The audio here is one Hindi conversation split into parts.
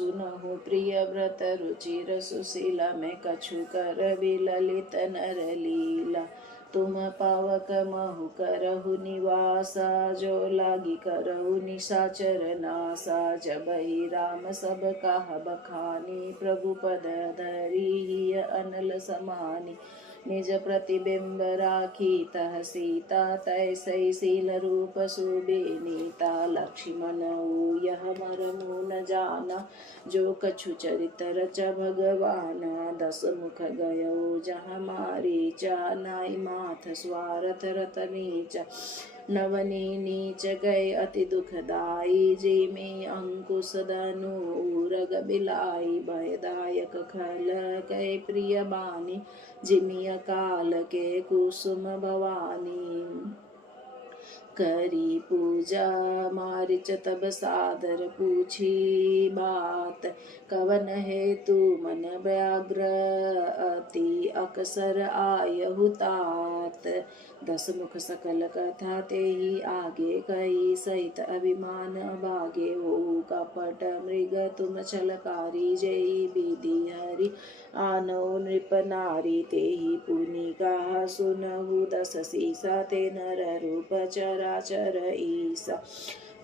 सुनहु प्रिय व्रत रुचिर सुशीला में कछु कर विललित नर लीला। तुम पावक महु करहु निवासा जो लागी करहु निशाचर नासा। जबहि राम सब कहा बखानी प्रभु पद धरी ही अनल समानी। निज प्रतिबिंब राखी तह सीता तैसै शील रूप सुबेनीता। लक्ष्मण यह मरमु न जाना जो कछु चरित रच भगवाना। 10 मुख गयो जहाँ मारीचा नाई माथ स्वारथ रत नीचा। नवनी नीच गए अति दुखदाई जिमि अंकुश धनु उरग बिलाई। भयदायक खल कै प्रिय बानी जिमि अकाल के कुसुम भवानी। करी पूजा मारिच तब सादर पूछी बात। कवन हेतु मन व्याग्र अति अकसर आयहु तात। 10 मुख सकल कथा ते ही आगे कही सहित अभिमान अभागे। हो कपट मृग तुम छलकारी जय विधि हरि आनो नृप नारी। ते ही पुनि कहा सुनहु 10 सीसा ते नर रूप चराचर ईसा।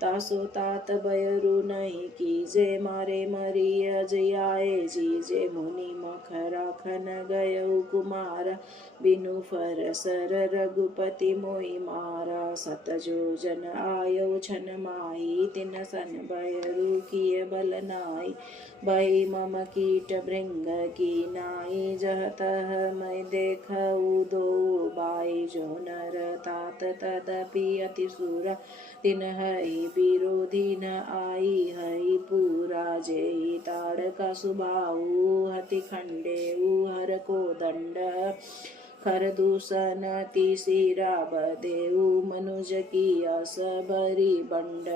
तासो तात बयरु नहीं कीजे मारे मरी अजयाए जीजे। मुनि मख राखन गयउ कुमारा बिनु फर सर रघुपति मोहि मारा। 7 जोजन आयो छन माही तिन सन बयरु किए बल नाई। भई मम कीट भृंग की नाई जह तह मैं देखऊ दो बाई। जो नर तात तदपि अति सुरा तिन हई विरोधी न आई हई पूरा। जेहि ताड़का सुबाऊ हति खंडेऊ हर को दंड। खर दूषण तीसिरा बदेऊ मनुज की असबरी बंड।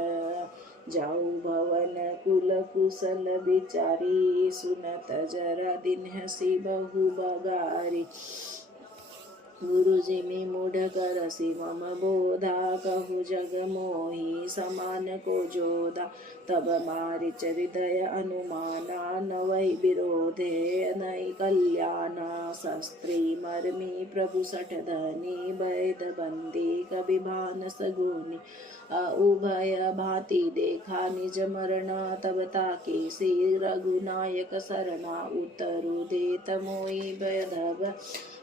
जाऊ भवन कुल कुशल विचारी सुनत जरा दिन हसी बहु बगारी। गुरु जिमि मूढ़ करसि मम बोधा कहु जग मोहि समान को जोधा। तब मारिच हृदय अनुमाना न वै विरोधे नई कल्याणा। शस्त्री मर्मी प्रभु सठ धनी वैद बंदी कवि भान सगुनी। उभय भांति देखा निज मरना तब ताके से रघुनायक सरना। उतरु देत मोहि भयधव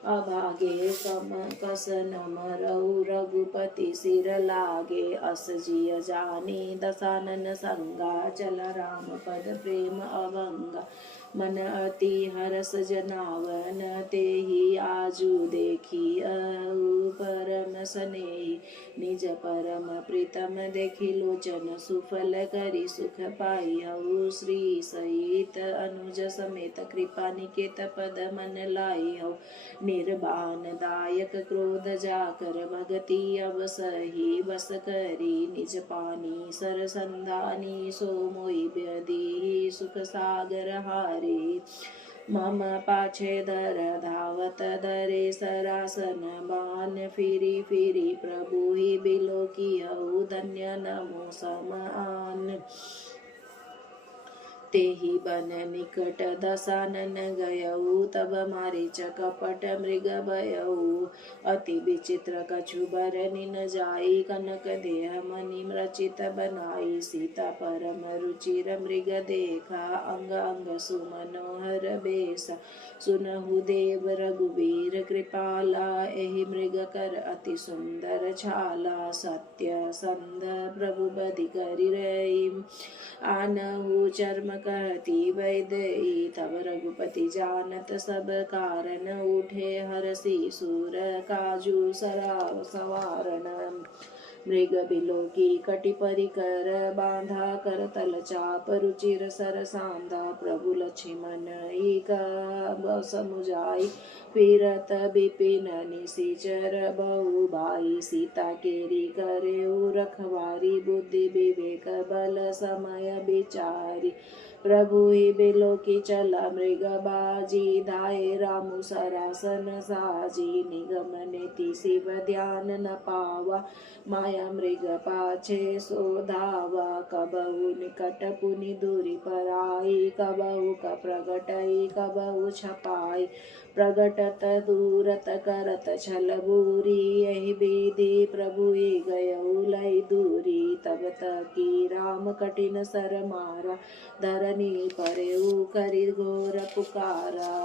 अभागे कम कसन मरऊ रघुपति सिर लागे। अस जिय जानी दसानन संगा चल राम पद प्रेम अभंगा। मन अति हरस जनावन ते ही आजू देखी परम स्नेही। निज परम प्रीतम देखी लोचन सुफल करी सुख पाई हऊ। श्री सहित अनुज समेत कृपा निकेत पद मन लाई हऊ। निर्बान दायक क्रोध जाकर भगति अवसही बस करी। निज पानी सरसंधानी सो मोहि ब्यधि सुख सागर हारी। मम पाछे दर धावत दरे सरासन बान। फिरी फिरी प्रभु ही बिलो कियऊ धन्य नमो समान। तेहि बन निकट दसानन गयऊ तब मारीच कपट मृग भयऊ। अति विचित्र कछु बरनि न जाई कनक देह मणि रचित बनाई। सीता परम रुचिर मृग देखा अंग अंग सुमनोहर बेसा। सुनहु देव रघुवीर कृपाला एहि मृग कर अति सुंदर छाला। सत्य संध प्रभु बधि करि रही आनहु चर्म कहती वैदेही। तब रघुपति जानत सब कारण उठे हरषि सूर काजू सवारण। मृग बिलो की कटि परिकर बांधा कर तल चाप रुचिर सर सांधा। प्रभु लक्ष्मण का समुझाई फिरत विपिन निशिचर बहु भाई। सीता केरी करे रखवारी बुद्धि विवेक बल समय विचारी। प्रभु ही बिलो की चला मृग बाजी धाये रामु सरासन साजी। निगम नेति शिव ध्यान न पावा माया मृग पाछे सो धावा। कबहु निकट पुनि दूरी पराई, कबहु का प्रगटई कबहु छपाई। प्रगटत दूरत करत छल बूरी, यही विधि प्रभु गयऊ लई दूरी। तब तकी राम कठिन सर मारा, धरनी परेऊ करि घोर पुकारा।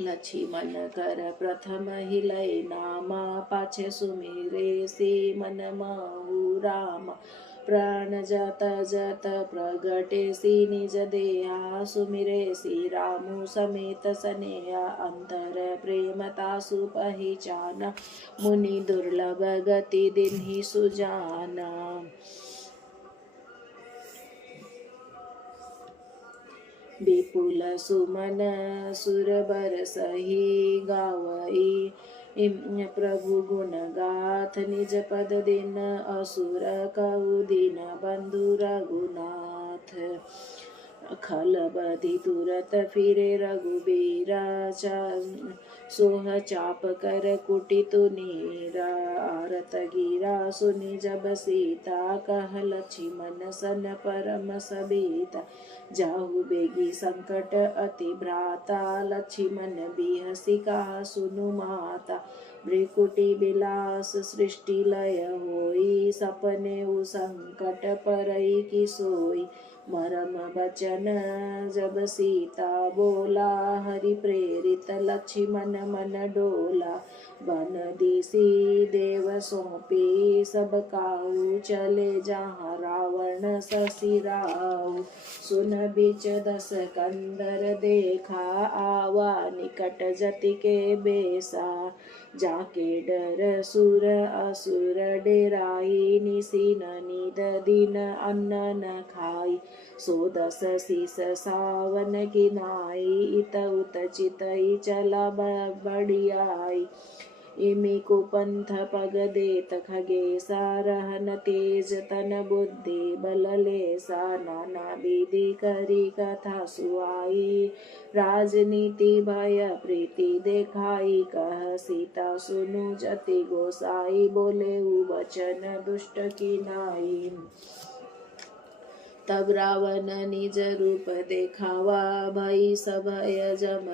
लक्ष्मण कर प्रथम हिलई नामा, पाछे सुमिरे सी मन महु रामा। प्राण जत जत प्रगटे सी निज देहा, सुमिरे सी रामु समेत सनेहा। अंतर प्रेम तासु पहिचाना, मुनि दुर्लभ गति दिन्हि सुजाना। विपुल सुमन सुर बरसहि गावई, प्रभु गुण गाथ निज पद दिन। असुर कहु दीन बंधु रघुनाथ, खल बधि तुरत फिरे रघुबीरा। सोह चाप कर कुटि तुनीरा, आरत गिरा सुनि जब सीता। कह लक्ष्मण सन परम सबीता, जाहु बेगी संकट अति भ्राता। लक्ष्मण बिहसि कहा सुनु माता, भ्रिकुटि बिलास सृष्टि लय होई। सपने उ संकट परई कि सोई, मरम बचन जब सीता बोला। हरि प्रेरित लक्ष्मण मन डोला, बन दिसी देव सौंपी सब काहू। चले जहाँ रावण ससिराऊ, सुन बिच दस कंदर देखा। आवा निकट जति के बेसा, जाके डर सुर असुर डेराई। निसी न नींद दिन अन्न न खाई, सो दस शीस सावन किनाई। इत उत चितई चला बढ़ियाई, इमी को पंथ पग देत खगेसा। रहन तेज तन बुद्धि बल लेसा, नाना विधि करी कथा सुआई। राजनीति भय प्रीति देखाई, कह सीता सुनु जति गोसाई। बोले उ वचन दुष्ट की नाई, तब रावण निज रूप देखावा। भई सभय जम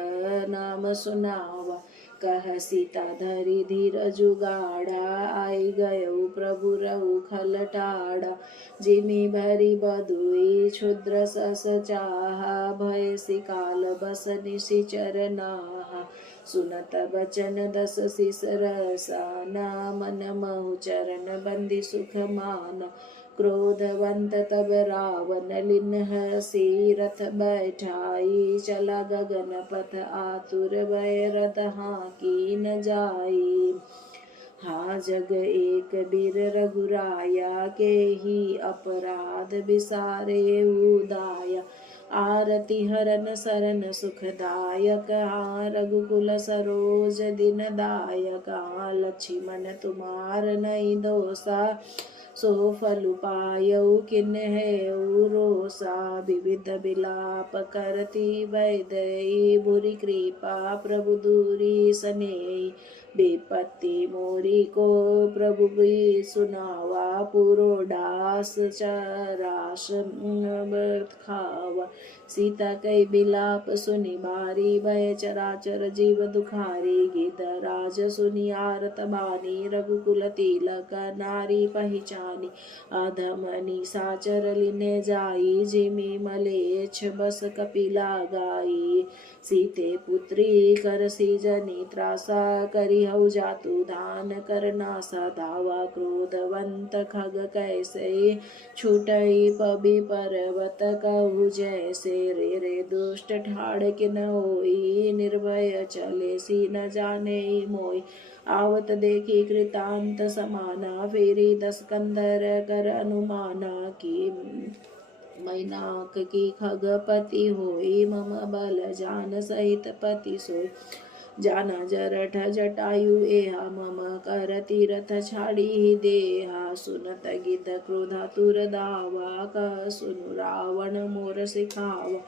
नाम सुनावा, कह सीता धरि धीर जुगाड़ा। आई गयऊ प्रभु रहु खल टाड़ा, जिमि भरी बधुई क्षुद्र सस चाहा। भय सिकाल बस निशिचर नाहा, सुनत बचन दस शिस रसाना। मन महु चरण बंदी सुख माना, क्रोधवंत तब रावण लिन हसी। रथ बैठाई चला गगन पथ आतुर, भय रथ हांकी न जाई। हाँ जग एक बीर रघुराया, के ही अपराध बिसारे उदाया। आरती हरन सरन सुखदायक, हाँ रघुकुल सरोज दिन दायक। हाँ लक्ष्मण तुम्हार नहीं दोसा, सो फल पायऊ किन्हेउ रोसा। विविध विलाप करती वैदई, बुरी कृपा प्रभु दूरी सनेई। विपत्ति मोरी को प्रभु भी सुनावा, पुरोडास चरास खावा। सीता कई बिलाप सुनि बारी, भय चराचर जीव दुखारी। गिधराज सुनि आरत बानी, रघुकुल तिलक नारी पहिचानी। अधम निशाचर लिने जाई, जिमि मलेच्छ बस कपिला गाई। सीते पुत्री कर सीजनी त्रासा, करिहउ जातु धान करनासा। धावा क्रोधवंत खग कैसे, छूटई पबि पर्वत कहु जैसे। रे रे दुष्ट ठाड़ किन होई, निर्भय चले सी न जाने मोई। आवत देखी कृतांत समाना, फेरी दस कंधर कर अनुमाना। की मैनाक की खगपति होई, मम बल जान सहित पति सोई। जाना जरठ जटायु एहा, मम कर तीरथ छाड़ी देहा। सुनत गिद्ध क्रोधातुर दावा, कह सुनु रावण मोर सिखावा।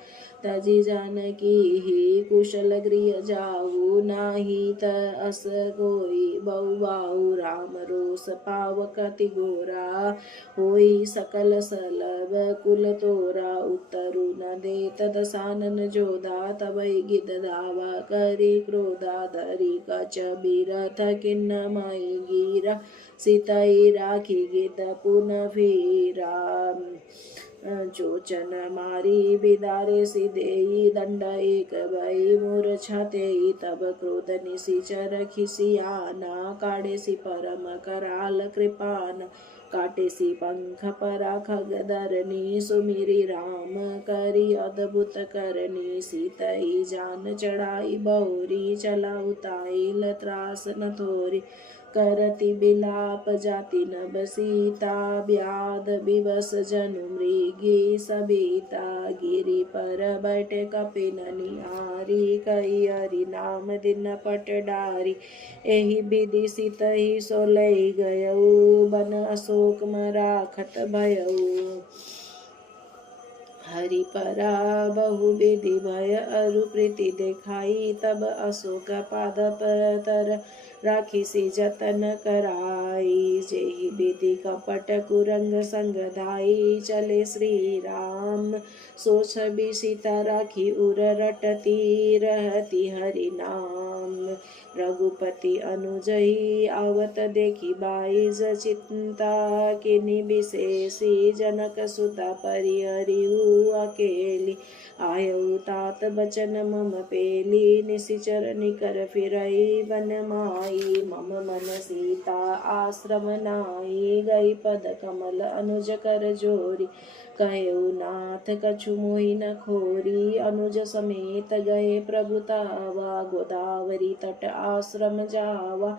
तजी जानकी ही कुशल गृह जाऊ, नाही त अस कोई बहुबाऊ। राम रोष पावक अति घोरा, होई सकल सलभ कुल तोरा। उत्तरु न देत दसानन जोधा, तबै गिद्ध धावा करी क्रोधा। धरी कच बिरथ किन्न मई गिरा, सीतई राखी गिद्ध पुन फिरा। चोचन मारी बिदारे सिदेई, दंड एक भई मूर्छा तेई। तब क्रोध निशिचर खिसियाना, काढ़े सी परम कराल कृपान। काटे सी पंख परा खगधरनी, सुमिरी राम करी अद्भुत करनी। सीतई जान चढ़ाई बहुरी, चला उताई त्रास न थोरी। करती बिलाप जाति नभ सीता, व्याध विवश जनु मृगी सबिता। गिरि पर बैठे कपिन निहारी, कई हरि नाम दिन पट डारी। एहि विधि सीतहि सोलई गयऊ, बन अशोक राखत भयऊ। हरि परा बहु विधि भय अरु प्रीति देखाई, तब अशोक पादप तर राखी सी जतन कराई। जेहि विधि कपट कुरंग संग धाई, चले श्री राम सो छवि सीता राखी उर रटती। रहती हरि नाम रघुपति अनुजई, आवत देखी बाईज चिंता। किन्हीं विशेषी जनक सुता परिहरिहु अकेली। आयु तात बचन मम पेली, निशिचर निकर फिरई वन माई। मम मन सीता आश्रम नाई, गई पद कमल अनुज कर जोरी। कहु नाथ कछु मोहि न खोरी, अनुज समेत गए प्रभुतावा। गोदावरी तट आश्रम जावा,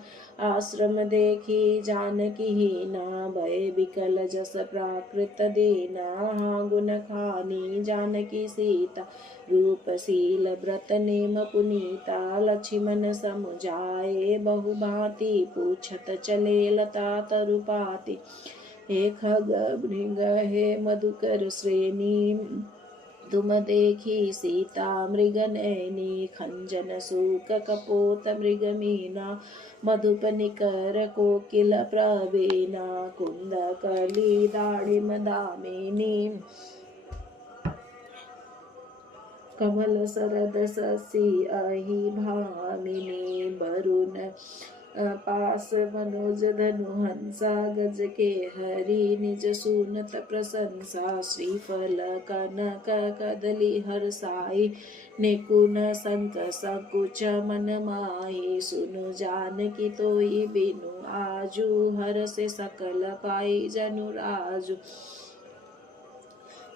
आश्रम देखी जानकी हीना। भय बिकल जस प्राकृत दीना, हाँ गुण खानी जानकी सीता। रूपशील व्रत नेम पुनीता, लक्ष्मण समुझाए बहु भांति। पूछत चले लता तरुपाति, हे खग भृंग हे मधुकर श्रेणी। तुम देखी सीता मृग नैनी, खंजन सूक कपोत मृग मीना। मधुप निकर कोकिल प्रवीणा, कुंद कली दाड़िम दामिनी। कमल सरद शशि अहि भामिनी, वरुण पास मनोज धनु हंसा। गज के हरि निज सुनत प्रशंसा, श्रीफल कनक कदली हरसाई। निकुन संक संकुच मन माही, सुनु जानकी तोई बिनु आजू। हर से सकल पाई जनु राजू,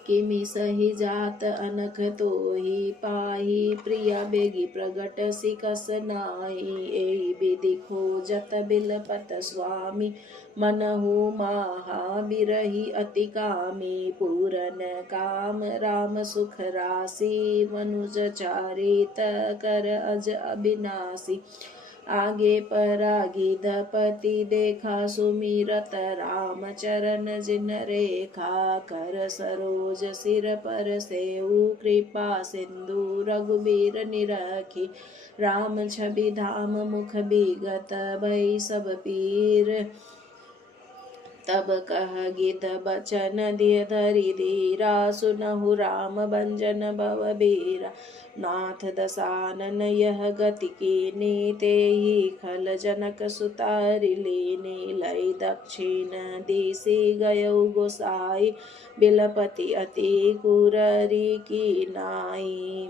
किमि सही जात अनख तोहि पाहि। प्रिया बेगी प्रगट सिकस नाहि, एहि विधि खोजत बिलपत स्वामी। मनहु माहा बिरही अति कामी, पूरन काम राम सुख राशि। मनुज चारित कर अज अविनाशी, आगे परागी धपति देखा। सुमिरत राम चरण जिन रेखा, कर सरोज सिर पर सेऊ। कृपा सिंधु रघुबीर निरखी, राम छवि धाम मुख बिगत भई सब पीर। तब कह गिद्ध बचन दिय धरि धीरा, सुनहु राम भंजन भव बीरा। नाथ दसानन यह गति कीनी, तेहि खल जनक सुतारि लीनी। लई दक्षिण दिशि गयउ गोसाई, बिलपति अति कुररी कीनाई।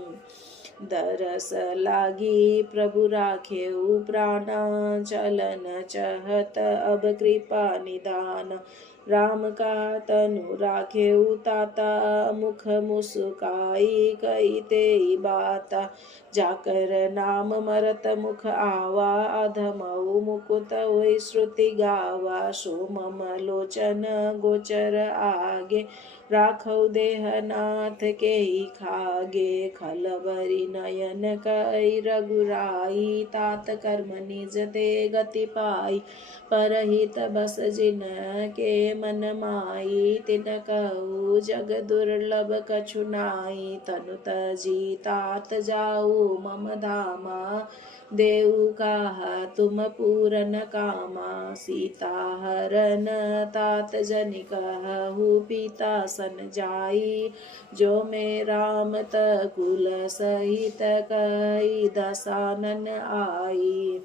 दरस लागी प्रभु राखेउ प्राणा, चलन चहत अब कृपा निदान। राम का तनु राखेउ ताता, मुख मुस्काई कई तेई बाता। जाकर नाम मरत मुख आवा, अधमऊ मुकुत होई श्रुति गावा। सो मम लोचन गोचर आगे, राखौ देहनाथ के खागे खलबरी नयन कै रघुराई तात कर्म निज ते गति पाई परहित बस जिन के मन माई तिन कहु जग दुर्लभ कछु नाई तनु तजी तात जाऊ मम धामा देऊ कहा तुम पूरन कामा सीता हरन तात जनि कहु पिता सन जाई जो में राम तकुल सहित कई दसानन आई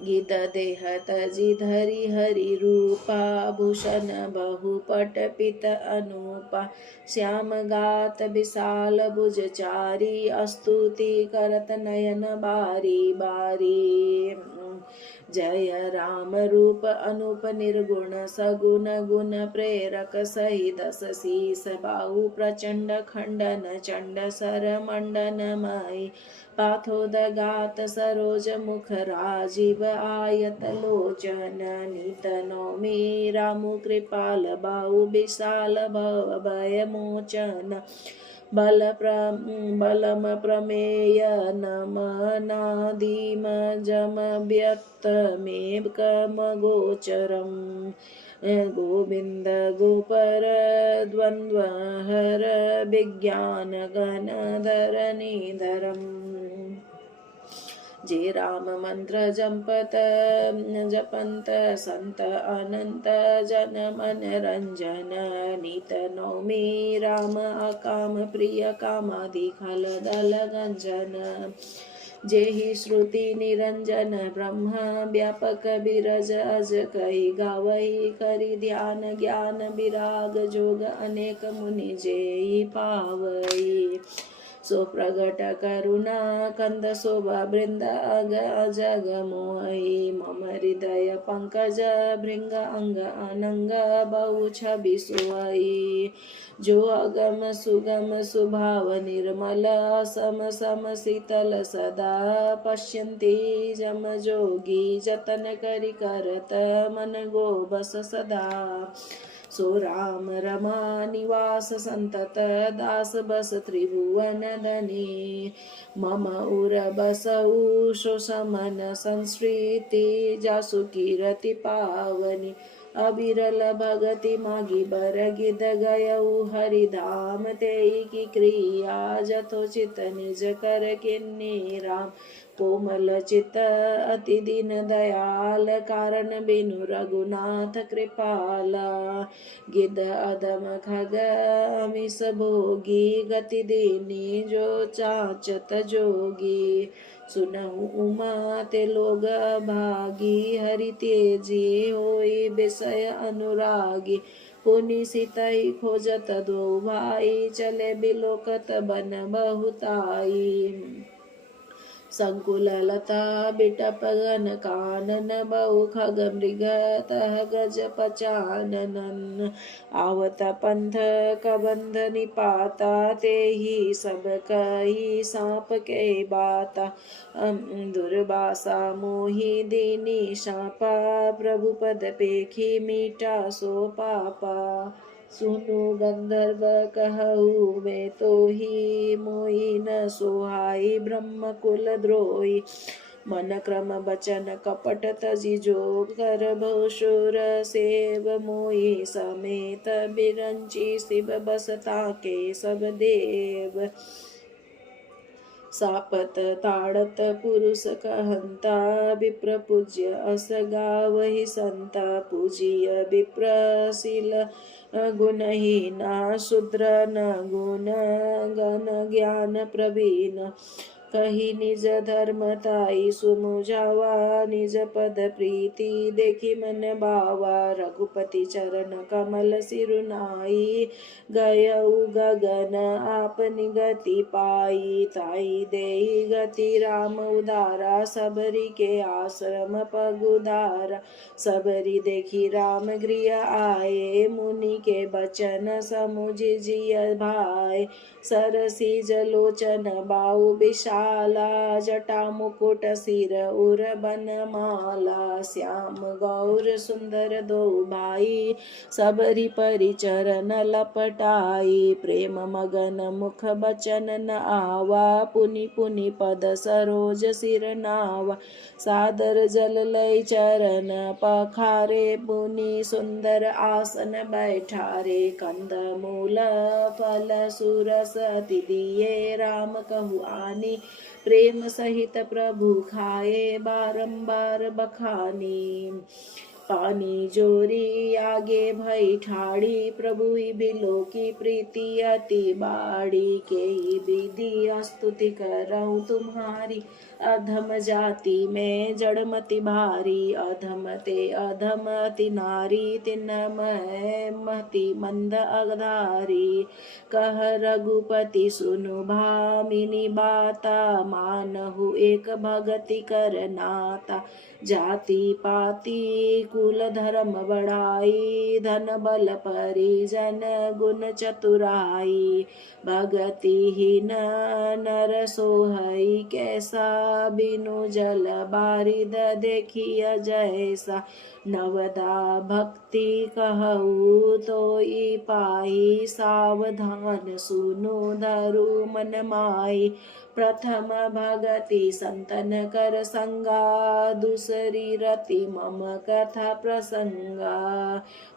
गिद देह तजी धरि हरि रूपा भूषण बहुपट पित अनुपा श्याम गात विशाल भुज चारी स्तुति करत नयन बारी बारी जय राम रूप अनुप निर्गुण सगुण गुण प्रेरक सही दस शीस बाहु प्रचंड खंडन चंड सर मंडन मई पाथोदगात सरोज मुख राजीव आयत लोचन नीत नौमी रामु कृपाल बाहु विशाल भव भय मोचन बलम प्रमेय नम नादीम जम व्यक्तमेव कम गोचरम गोविंद गोपर द्वंद्व हर विज्ञान गणधर निधरम जे राम मंत्र जपंत संत अनंत जन मन रंजन नीत नौमी राम अकाम प्रिय कामादि खल दल गंजन जेहि श्रुति निरंजन ब्रह्म व्यापक बिरज अज कही गावही करि ध्यान ज्ञान विराग जोग अनेक मुनि जेहि पावई सो प्रगट करुणा कंद शोभा बृंद अग अजग मोहि मम हृदय पंकज भृंग अंग अनंग बहु छवि सोई जो अगम सुगम सुभाव निर्मल सम सम शीतल सदा पश्यन्ति जम जोगी जतन करि करत मन गो बस सदा सो राम रमा निवास संतत दास बस त्रिभुवन धनी मम उर बसऊ सो समन संस्कृति जासु कीरति पावनी अबिरल भगति मागी बर गिद गयऊ हरिधाम तेई की क्रिया जथोचित निज कर किन्नी राम कोमल चित अति दीन दयाल कारण बिनु रघुनाथ कृपाला गिद अदम खग अमिस भोगी गति दीनी जो चाचत जोगी सुनहु उमा ते लोग भागी हरि तेजी होई विषय अनुरागी पुनि सितई खोजत दो भाई चले बिलोकत बन बहुताई संकुल लता बिटप गन कानन बहु खग मृग तह गज पचानन आवत पंथ कबंध निपाता तेहि सब कही सांप के बाता दुर्बासा मोहि दीनी शापा प्रभु पद पेखी मीठा सो पापा सुनु गंधर्व कहऊ मैं तो ही मोहि न सोहाई ब्रह्म कुल द्रोही मन क्रम बचन कपट तजी जोग कर भोशुर सेव मोहि समेत बिरंची शिव बसता के सब देव सापत ताड़त पुरुष कहंता विप्र पूज्य अस गावहि संता पूजिय विप्रशील गुणहीना शूद्र न गुण गण ज्ञान प्रवीण कही निज धर्मताई सुमुझावा निज पद प्रीति देखी मन बावा रघुपति चरण कमल सिरुनाई गयऊ गगन आपनि गति पाई ताई देहि गति राम उदारा सबरी के आश्रम पगुदारा सबरी देखी राम गृह आए मुनि के बचन समुझ जिय भाई सरसी जलोचन बाहु विशाल बाला जटा मुकुट सिर उर बन माला श्याम गौर सुंदर दो भाई सबरी परि चरण लपटाई प्रेम मगन मुख बचन न आवा पुनि पुनि पद सरोज सिर नावा सादर जल लय चरण पखारे पुनि सुंदर आसन बैठारे कंद मूल फल सुरस अति दिए राम कहु आनी प्रेम सहित प्रभु खाए बारंबार बखानी पानी जोरी आगे भई ठाड़ी प्रभु बिलो की प्रीति अति बाड़ी के विधि स्तुति करऊं तुम्हारी अधम जाति में जड़मति भारी अधम ते अधम अति नारी तिन मति मंद अधारी कह रघुपति सुनु भामिनी बाता मानहु एक भगति कर नाता जाति पाति कुल धर्म बढ़ाई धन बल परिजन गुण चतुराई भगति हीन नर सोहई कैसा बिनु जल बारिद देखिय जैसा नवदा भक्ति कहू तोई पाई सावधान सुनु धरु मन माई प्रथम भगति संतन कर संगा दूसरी रति मम कथा प्रसंगा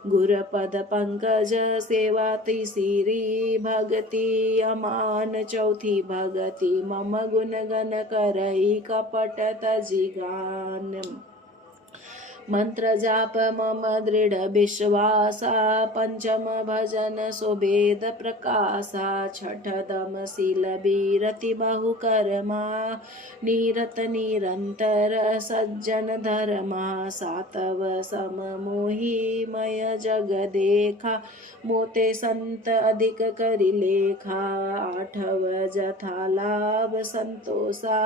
गुरपद पंकज सेवा तीसरी भगति अमान चौथी भगति मम गुण गण करई कपट तजिगान मंत्र जाप मम दृढ़ विश्वासा पंचम भजन सुभेद प्रकाशा छठ दम शील बीरति बहु कर्मा निरत निरंतर सज्जन धर्मा सातव सम मोहि मय जग देखा मोते संत अधिक करि लेखा आठव जथा लाभ संतोषा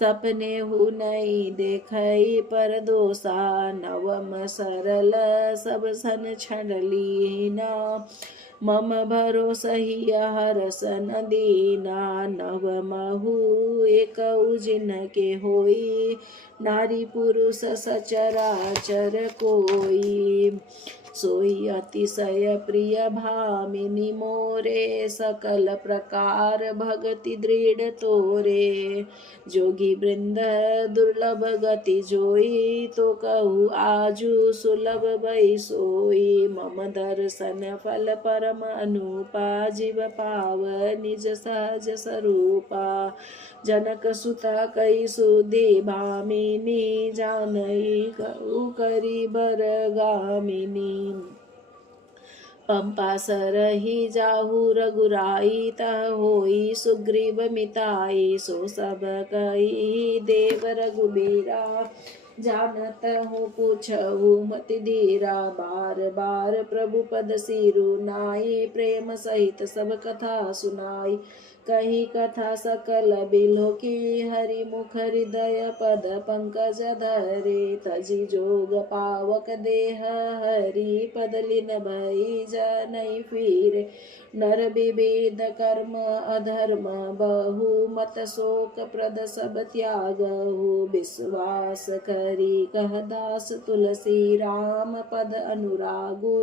सपने हु नहीं देखई पर दोषा नवम सरल सब सन छन लीना मम भरोसा ही हरस न दीना नवमहु एक जिन के होई नारी पुरुष सचराचर कोई सोई अतिशय प्रिय भामिनी मोरे सकल प्रकार भक्ति दृढ़ तोरे जोगी वृंद दुर्लभ गति जोई तो कहू आजु सुलभ भई सोई मम दर्शन फल परम अनुपा जीव पाव निज सहज स्वरूपा जनक सुता कई सुधी भामिनी जानई कहू करी बर गामिनी पंपा सरहि जाहु रघुराई तह होई सुग्रीव मिताई सो सब कई देव रघुबीरा जानत हूँ पूछहु मति धीरा बार बार प्रभु पद सिरु नाई प्रेम सहित सब कथा सुनाई कही कथा सकल बिलो की हरि मुख हृदय पद पंकज धरे तजी जोग पावक देह हरि पद लिन भई जनई फिरे नर विविध कर्म अधर्म बहु मत शोक प्रद सब त्यागहु विश्वास करी कह दास तुलसी राम पद अनुरागु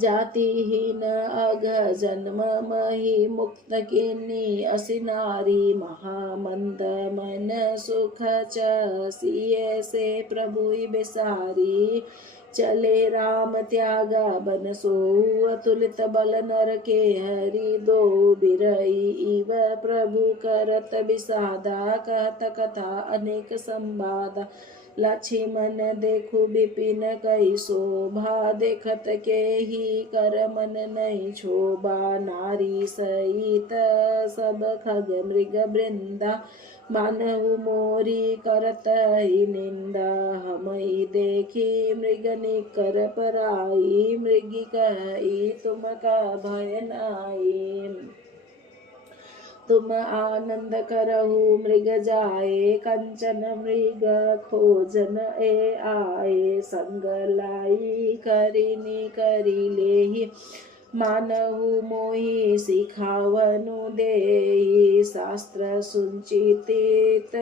जातिहीन अघ जन्म मही मुक्त किन्नी असि नारी महामंद मन सुख चसिए से प्रभु बिसारी चले राम त्यागा बन सो अतुलित बल नर के हरि दो बिरई इव प्रभु करत विषादा कहत कथा अनेक संवादा लक्ष्मण देखु विपिन कई शोभा देखत के ही कर मन नहीं क्षोभा नारी सहित सब खग मृग वृंदा मानहु मोरी करत ही निंदा हमई देखी मृग निकर पराई मृगी कही तुम का भय नाई तुम आनंद करहु मृग जाए कंचन मृग खोजन ए आए संग लाई करिनी करी लेहि मानहु मोहि सिखावनु देहि शास्त्र सुचितित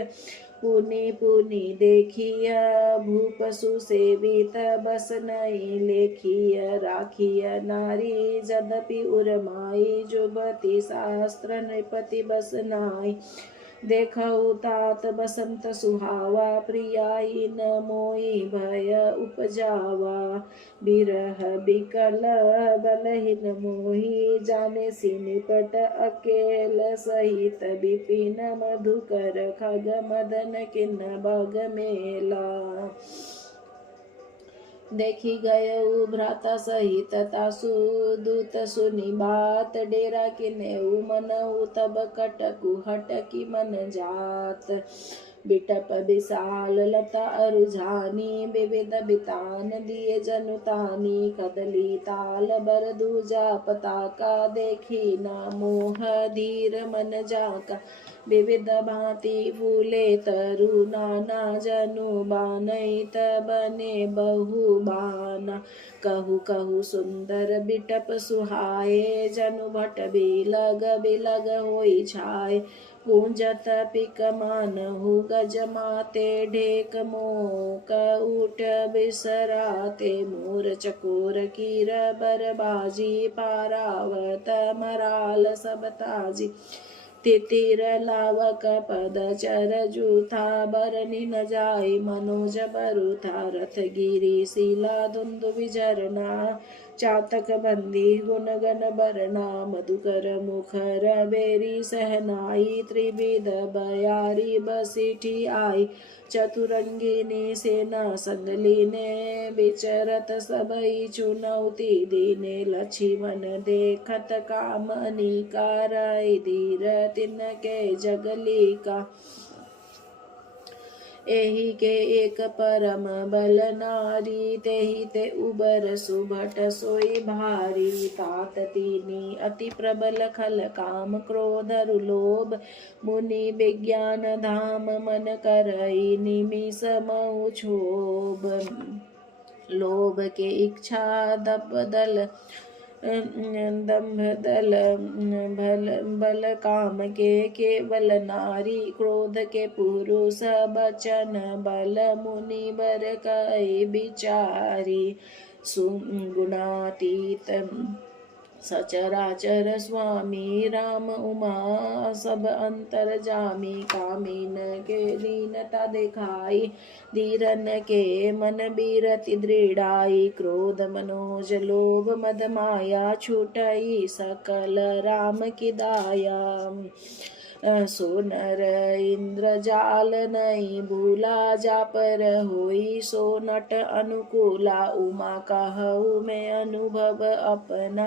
पुनि पुनि देखिय भूप सुसेवित बस नहीं लेखिय राखिय नारी जदपि उर्माई जुबति शास्त्र नृपति बस नाई देखऊ तात बसंत सुहावा प्रियाई न मोई भय उपजावा बिरह बिकल बलहीन मोही जाने सी निपट अकेल सहित विपिन मधुकर खग मदन किन्न बग मेला देखी गयऊ भ्राता सहित तासु दूत सुनि बात डेरा किनेऊ मनऊ तब कटकु हटकी मन जात बिटप विशाल लता अरुझानी विविध बितान दिए जनुतानी कदली ताल बर दूजा पताका देखी ना मोह धीर मन जाका विविध भांति फूले तरु नाना जनु बानैत बने बहु बाना कहु कहु सुंदर बिटप सुहाए जनु भट बिलग होई छाए पूंजत पिक मानहु गज माते ढेक मोक उठ बिसराते मोर चकोर कीर बरबाजी पारावत मराल सब ताजी तितिर लावक पद चर जूथा बरनी न जाई मनोज बरुथा रथ गिरी शिला धुंधु विझरना चातक बंदी गुण गण बरना मधुकर मुखर बेरी सहनाई त्रिविध बयारी बसिठी आई चतुरंगिनी सेना संगलीने विचरत सबई चुनौती दीने लक्ष्मण देखत कामनी कारई धीर तिनके जगली का एहि के एक परम बल नारी तेहि ते उबर सुभट सोई भारी तात तीनी अति प्रबल खल काम क्रोध रुलोभ मुनि विज्ञान धाम मन करई निमिष मऊ क्षोभ लोभ के इच्छा दल दम्भ दल बल काम के केवल नारी क्रोध के पुरुष बचन बल मुनि बर कई बिचारी सुगुणातीत सचराचर स्वामी राम उमा सब अंतर जामी कामीन के दीनता दिखाई धीरन के मन बीरति दृढ़ाई क्रोध मनोज लोभ मद माया छूटई सकल राम की दाया सोनर इंद्र जाल नहीं भूला जा पर होई सो नट अनुकूला उमा कहु में अनुभव अपना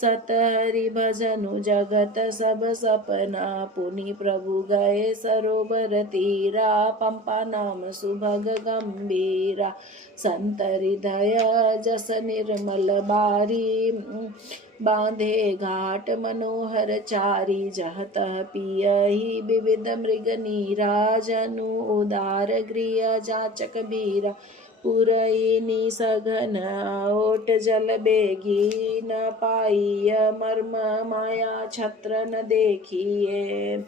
सतहरि भजनु जगत सब सपना पुनि प्रभु गए सरोवर तीरा पंपा नाम सुभग गंभीरा संत हृदय जस निर्मल बारी बांधे घाट मनोहर चारी जहत पियहि विविध मृग नीरा जनु उदार गृह जाचक बीरा पुरई सघन ओट जल बेगी न पाइय मर्म माया छत्र न देखिए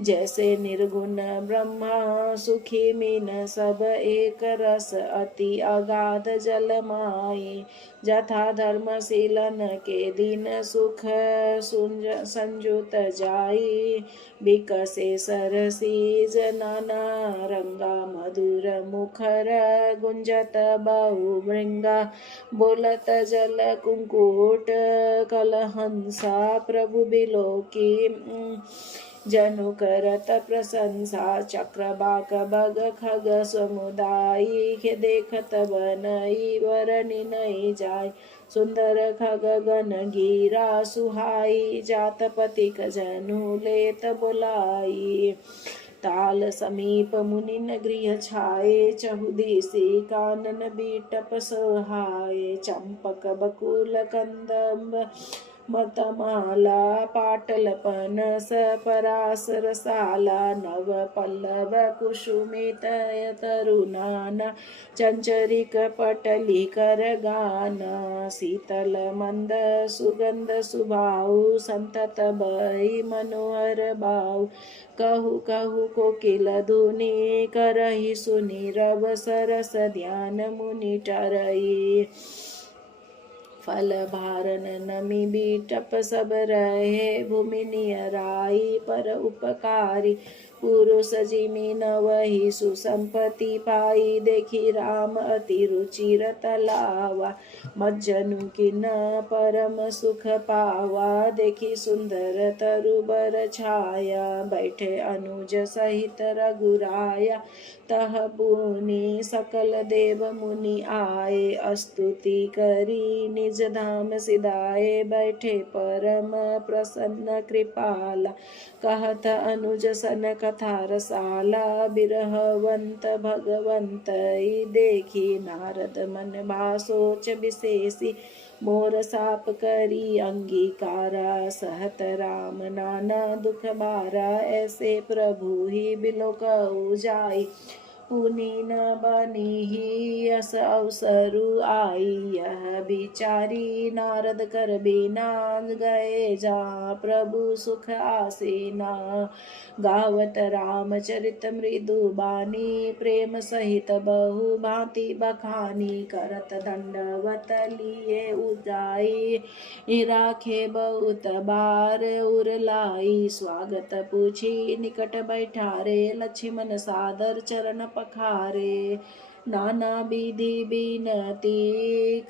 जैसे निर्गुण ब्रह्मा सुखी मीन सब एक रस अति अगाध जल माई जथा धर्मशीलन के दिन सुख संजुत जाई विकसे सरसीज नाना रंगा मधुर मुखर गुंजत बहु मृंगा बोलत जल कुंकुट कलहंसा प्रभु बिलोकी जनु करत प्रशंसा चक्रबाक बग खग समुदायी के देखत बनई वरनि नहीं जाय सुंदर खग गन गिरा सुहाई जात पतिक जनु लेत बुलाई ताल समीप मुनिन गृह छाए चहुदिसी कानन बीटप सहाय चंपक बकुल कंदम्ब मतमाला पाटल पनस परासर साला नव पल्लव कुसुमित तरुणाना चंचरिक पटली कर गान शीतल मंद सुगंध सुभाऊ संतत बई मनोहर बाऊ कहु कहु कोकिल धुनि करहि सुनि रव सरस ध्यान मुनि टरई फल भारन नमी बीटप सब रहे भूमि नियराई पर उपकारी पुरुष जिमि नवहि सुसंपत्ति पाई देखी राम अति रुचिर तलावा मज्जनु किन परम सुख पावा देखी सुंदर तरुबर छाया बैठे अनुज सहित रघुराया तह पुनि सकल देव मुनि आए स्तुति करी निज धाम सिधाए बैठे परम प्रसन्न कृपाला कहत अनुज सन कथा रसाला बिरहवंत भगवंत देखी नारद मन भासोच विशेषी मोर साप करी अंगीकारा सहत राम नाना दुख बारा ऐसे प्रभु ही बिलोकऊ जाई पुनि न बनी ही यस अवसरु आई यह बिचारी नारद कर बिना गए जहाँ प्रभु सुख आसीना गावत रामचरित मृदु बानी प्रेम सहित बहु भांति बखानी करत दंडवत लिए उजाई राखे बहुत बार उरलाई स्वागत पूछी निकट बैठारे लक्ष्मण सादर चरण पखारे नाना विधि बिनती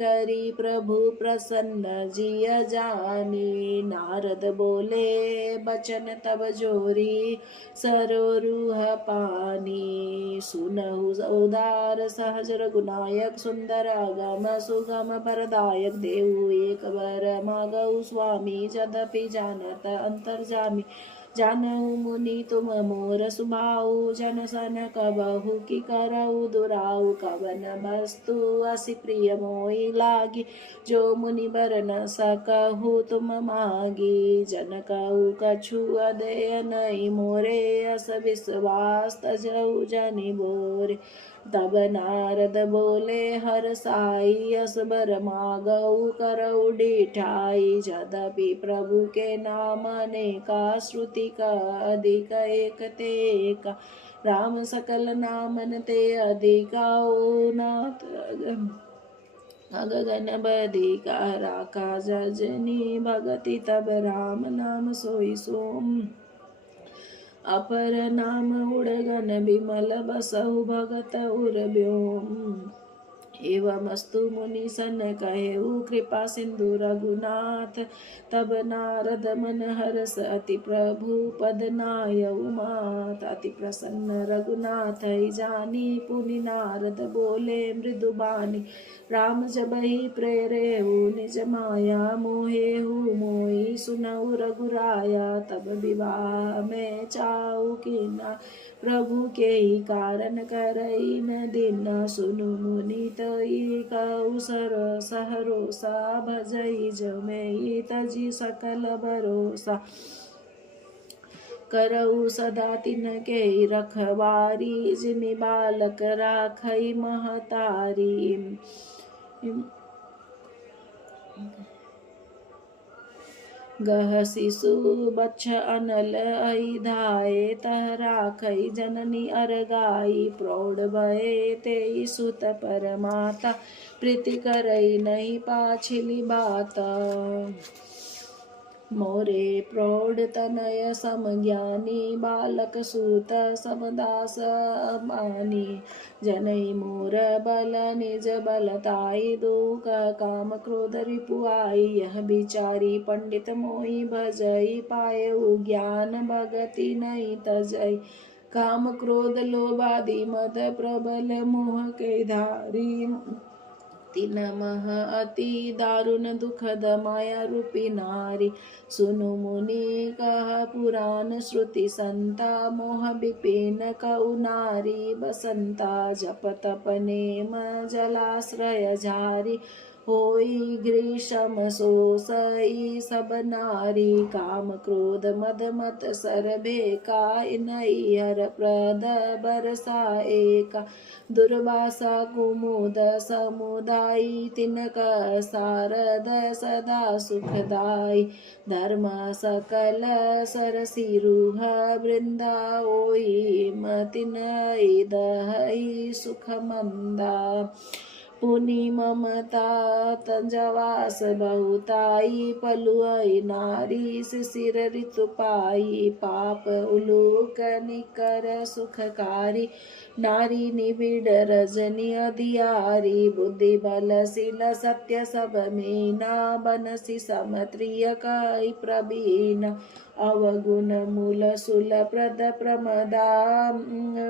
करी प्रभु प्रसन्न जिय जानी नारद बोले बचन तब जोरी सरोरुह पानी सुनहु उदार सहज रघुनायक सुंदर अगम सुगम परदायक देहु एक बर मागऊ स्वामी जदपि जानत अंतर्जामी जानहु मुनि तुम मोर सुभाऊ जन सन कबहु की करऊ दुराऊ कवन वस्तु असी प्रिय मोई लागी जो मुनि बर न सकहु तुम मागी जन कहु कछु अदय नहीं मोरे अस विश्वास तजहु जनि बोरे तब नारद बोले हर साई असबर मागऊ करऊ डिठाई जदपि प्रभु के नाम अनेका श्रुति का अधिक एक तेका राम सकल नामन ते अधिका ओ नाथ अगगन बधिका राखा जजनी भगति तब राम नाम सोई सोम अपर नाम उड़गन बिमल बसहु भगत उर व्योम एवमस्तु मुनि सन कहेउ कृपा सिंधु रघुनाथ तब नारद मन हरस अति प्रभु पद नायउ मात अति प्रसन्न रघुनाथ जानी पुनि नारद बोले मृदु बानी राम जबहि प्रेरेहु निज माया मोहेहु मोहि सुनहु रघुराया तब विवाह में चाऊ किना प्रभु के ही कारण करई न दिन सुनु मुनि तई कऊ सर सहरोसा भजई जमई तजी सकल भरोसा करऊ सदा तिन के रखवारी जिमि बालक राखई महतारी गह शिशु बच्छ अनल अई धाये तह राखई जननी अरगाई प्रौढ़ भये तेई सुत परमाता प्रीति करई नहीं पाछिली बात मोरे प्रौढ़ तनय समज्ञानी बालक सूत समदास मानी जनई मोर बल निज बलताई दुख काम क्रोध रिपुआई यह बिचारी पंडित मोहि भजई पाए ज्ञान भगति नहीं तजई काम क्रोध लोभादि मद प्रबल मोह के धारी तीन मह अति दारुण दुखद माया रूपी नारी सुनु मुनि कह पुराण श्रुति संता मोह विपिन कऊ नारी बसंता जप तप नेम जलाश्रय झारी होई ग्रीष्म सोसई सब नारी काम क्रोध मद मत सरभे का इनई हर प्रद बरसा एका दुर्वासा कुमुद समुदायी तिनक सारद सदा सुखदाई धर्म सकल सरसिरुह वृंदा ओई मतिन दहई सुख मंदा पुनि ममता तंजवास बहुताई पलुई नारी शिशिर ऋतु पाई पाप उलूक निकर सुखकारी नारी निबिड़ रजनी अधियारी बुद्धि बलशील सत्य सब मीना बनसी समत्रिय कई प्रवीण अवगुण मूल सुल प्रद प्रमदा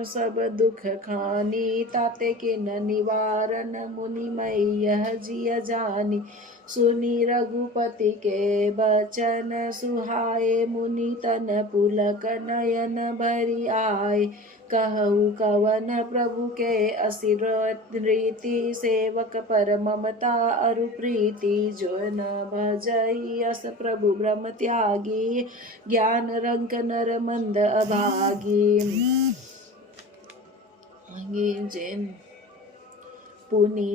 सब दुख खानी ताते किन निवारण मुनि मई यह जिय जानी सुनी रघुपति के बचन सुहाए मुनि तन पुलक नयन भरी आए कहु कवन प्रभु के असिर रीति सेवक पर ममता अरु प्रीति जो न भजई अस प्रभु ब्रह्म त्यागी ज्ञान रंक नर मंद अभागी पुनि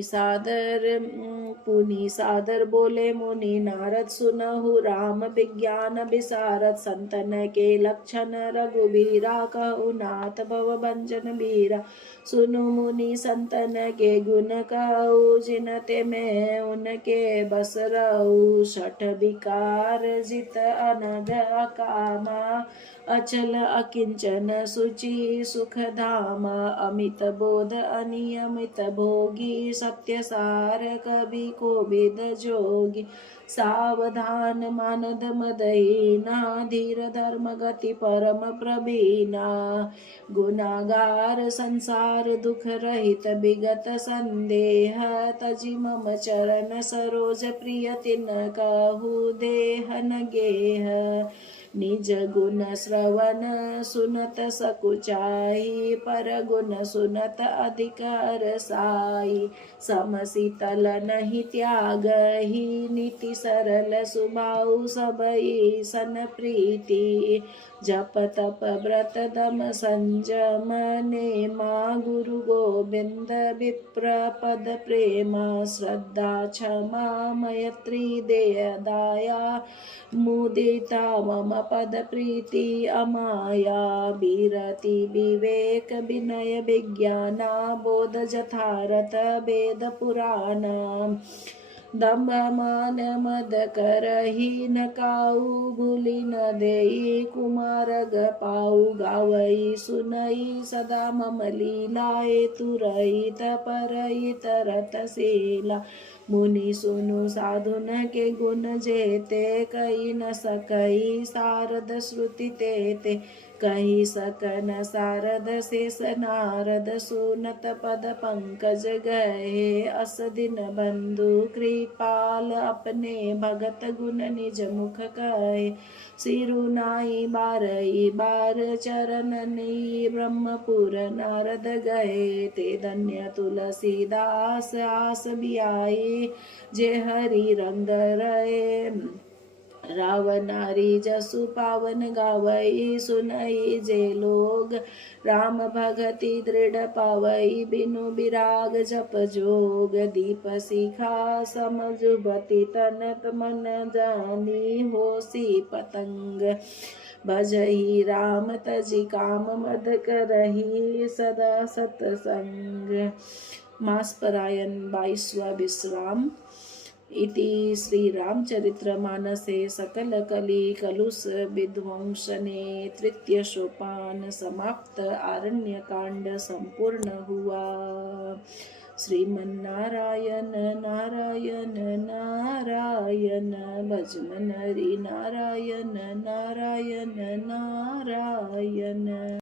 सादर बोले मुनि नारद सुनहु राम विज्ञान विसारद संतन के लक्षण रघुबीरा कहु नाथ भव भंजन बीरा सुनु मुनि संतन के गुण कहु जिनते में उनके बस रहु छठ विकार जित अनग कामा अचल अकिंचन सुचि सुख धामा अमित बोध अनियमित भोगी सत्य सार कवि कोविद जोगी सावधान मानद मदहीना धीर धर्म गति परम प्रवीणा गुनागार संसार दुख रहित विगत संदेह तजि मम चरण सरोज प्रिय तिन कहु देह न गेह निज गुण श्रवण सुनत सकुचाई पर गुण सुनत अधिक रसाई समशीतल नहीं त्याग ही नीति सरल सुभाउ सबई सन प्रीति जप तप व्रत दम संजम नेमा गुरु गोविंद विप्र पद प्रेमा श्रद्धा क्षमा मैत्री देय दाया मुदिता मम पद प्रीति अमाया विरति विवेक विनय विज्ञाना बोध जथारथ वेद पुराणा दम्भ मान मद करही न काऊ भूलि न देई कुमार ग पाऊ गावई सुनई सदा मम लीलाए तुरई परई तरत शीला मुनि सुनु साधुन के गुण जेते कही न सकई सारद श्रुति तेते कही सकन सारद शेष नारद सुनत पद पंकज गए अस दिन बंधु कृपाल अपने भगत गुण निज मुख कहे सिरुनाई बारई बार चरणनी ब्रह्मपुर नारद गए ते धन्य तुलसीदास आस बियाई जे हरि रंग रहे रावनारी जसु पावन गावई सुनई जे लोग राम भगति दृढ़ पावई बिनु विराग जप जोग दीप शिखा समझुबति तनत मन जानी होसी पतंग भजही राम तजि काम मद करही सदा सतसंग मासपरायण 22वां विश्राम इति श्री रामचरितमानसे सकल कली कलुष विध्वंसने तृतीय सोपान समाप्त आरण्य कांड संपूर्ण हुआ। श्रीमन्नारायण नारायण नारायण भजमन हरि नारायण नारायण नारायण।